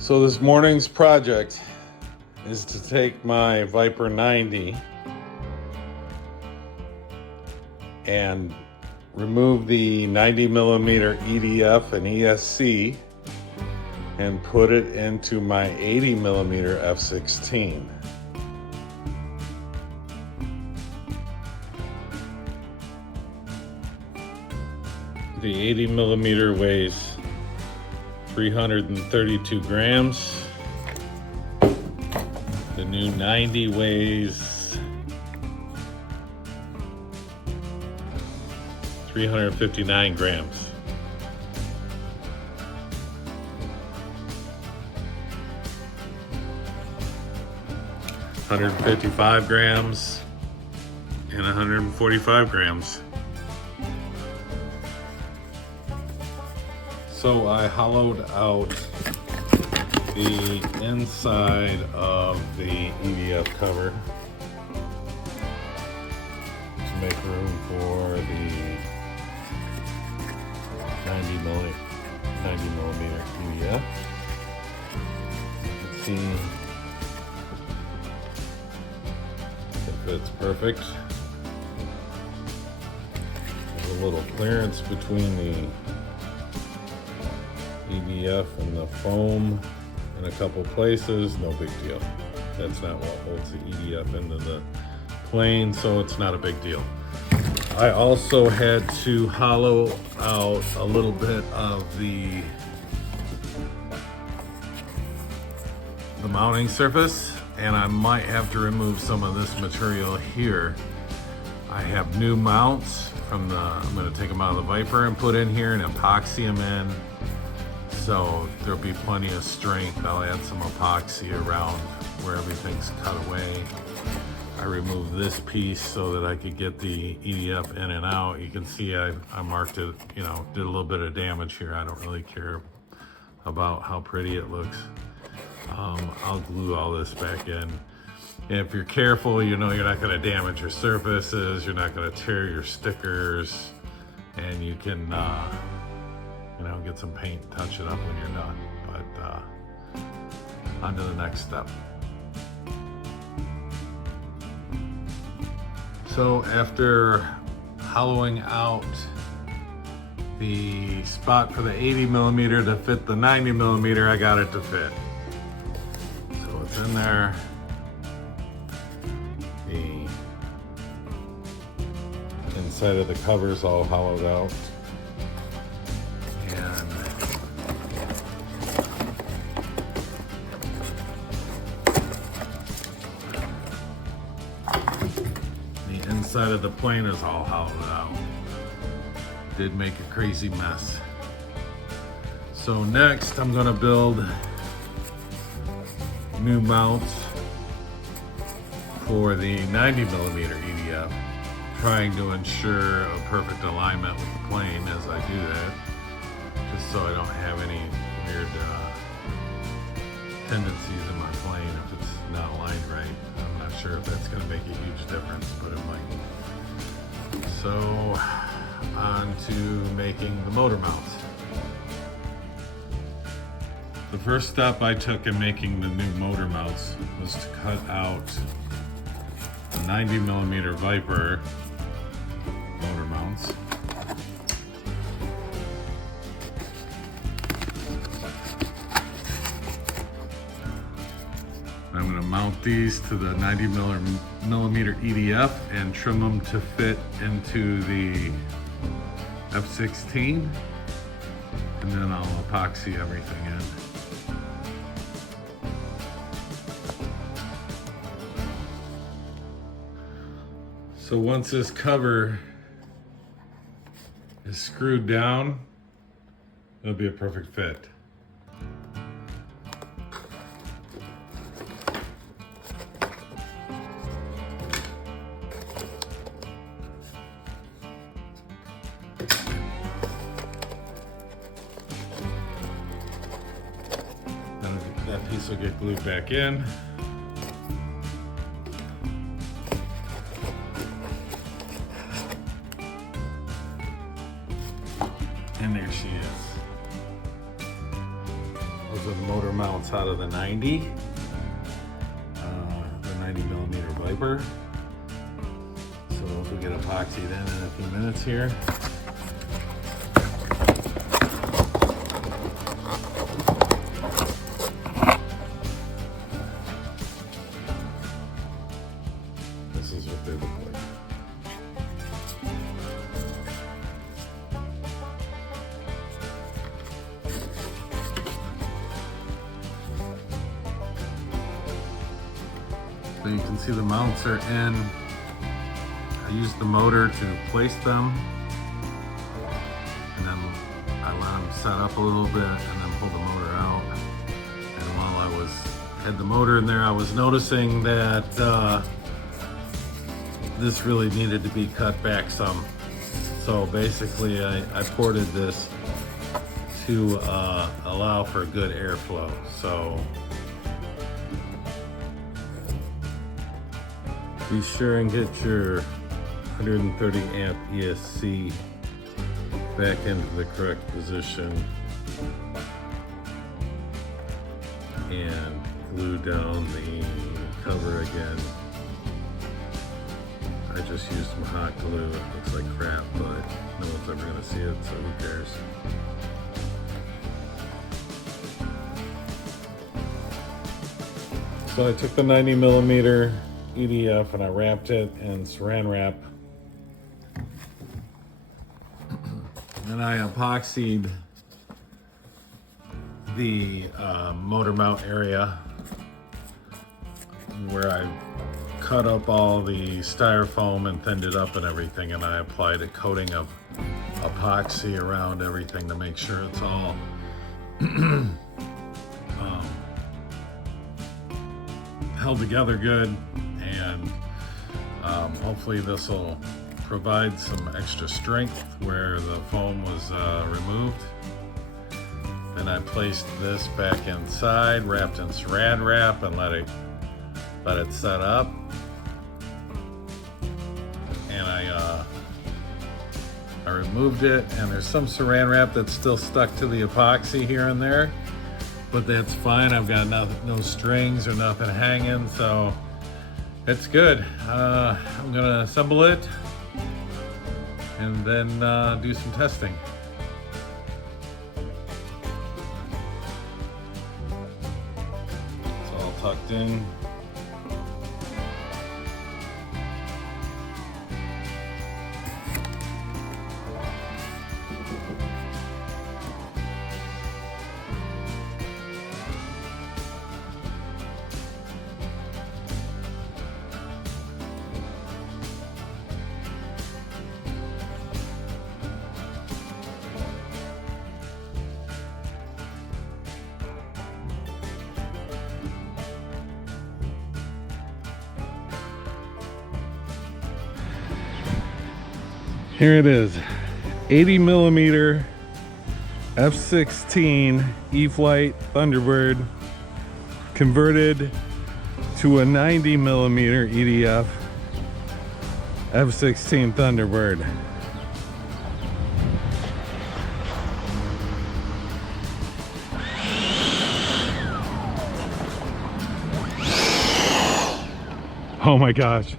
So this morning's project is to take my Viper 90 and remove the 90mm EDF and ESC and put it into my 80mm F-16. The 80mm weighs 332 grams. The new 90 weighs 359 grams. $155 grams and 145 grams. So I hollowed out the inside of the EDF cover to make room for the 90mm EDF. You can see it fits perfect. There's a little clearance between the EDF and the foam in a couple places, no big deal. That's not what holds the EDF into the plane, so it's not a big deal. I also had to hollow out a little bit of the mounting surface, and I might have to remove some of this material here. I have new mounts from I'm going to take them out of the Viper and put in here and epoxy them in. So there'll be plenty of strength. I'll add some epoxy around where everything's cut away. I removed this piece so that I could get the EDF in and out. You can see I marked it, did a little bit of damage here. I don't really care about how pretty it looks. I'll glue all this back in. And if you're careful, you're not gonna damage your surfaces, you're not gonna tear your stickers, and you can get some paint, touch it up when you're done. But on to the next step. So after hollowing out the spot for the 80mm to fit the 90mm, I got it to fit. So it's in there. The inside of the cover's all hollowed out. Side of the plane is all hollowed out. Did make a crazy mess. So next I'm gonna build new mounts for the 90mm EDF, trying to ensure a perfect alignment with the plane as I do that, just so I don't have any weird tendencies in my plane if it's not aligned right. I'm not sure if that's going to make a huge difference, but it might. So on to making the motor mounts. The first step I took in making the new motor mounts was to cut out the 90mm Viper motor mounts. I'm going to mount these to the 90mm EDF and trim them to fit into the F-16, and then I'll epoxy everything in. So once this cover is screwed down, it'll be a perfect fit. That piece will get glued back in. And there she is. Those are the motor mounts out of the 90 millimeter Viper. So we'll get epoxied in a few minutes here. This is what they look like. So you can see the mounts are in. I used the motor to place them, and then I let them set up a little bit and then pull the motor out. And while I had the motor in there, I was noticing that this really needed to be cut back some. So basically I ported this to allow for good airflow. So be sure and get your 130 amp ESC back into the correct position and glue down the cover again. I just used some hot glue. It looks like crap, but no one's ever gonna see it, so who cares? So I took the 90 millimeter EDF and I wrapped it in saran wrap. And I epoxied the motor mount area where I cut up all the styrofoam and thinned it up and everything, and I applied a coating of epoxy around everything to make sure it's all held together good, and hopefully this will provide some extra strength where the foam was removed. Then I placed this back inside, wrapped in saran wrap, and let it set up. And I removed it, and there's some saran wrap that's still stuck to the epoxy here and there, but that's fine. I've got no strings or nothing hanging, so it's good. I'm gonna assemble it and then do some testing. It's all tucked in. Here it is, 80 millimeter F-16 E-Flite Thunderbird converted to a 90 millimeter EDF F-16 Thunderbird. Oh my gosh.